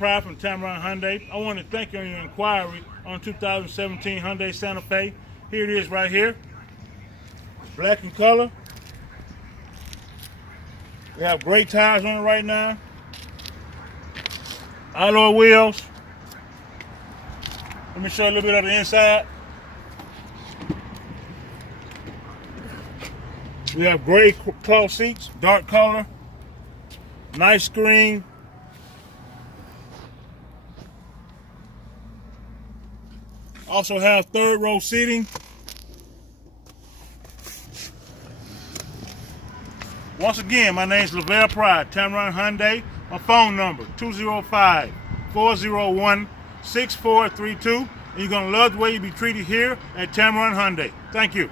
Pride from Tameron Hyundai. I want to thank you on your inquiry on 2017 Hyundai Santa Fe. Here it is right here. It's black in color. We have great tires on it right now. Alloy wheels. Let me show you a little bit of the inside. We have gray cloth seats, dark color, nice screen. Also have third row seating. Once again, my name is Pride, Tameron Hyundai. My phone number, 205-401-6432. And you're going to love the way you be treated here at Tameron Hyundai. Thank you.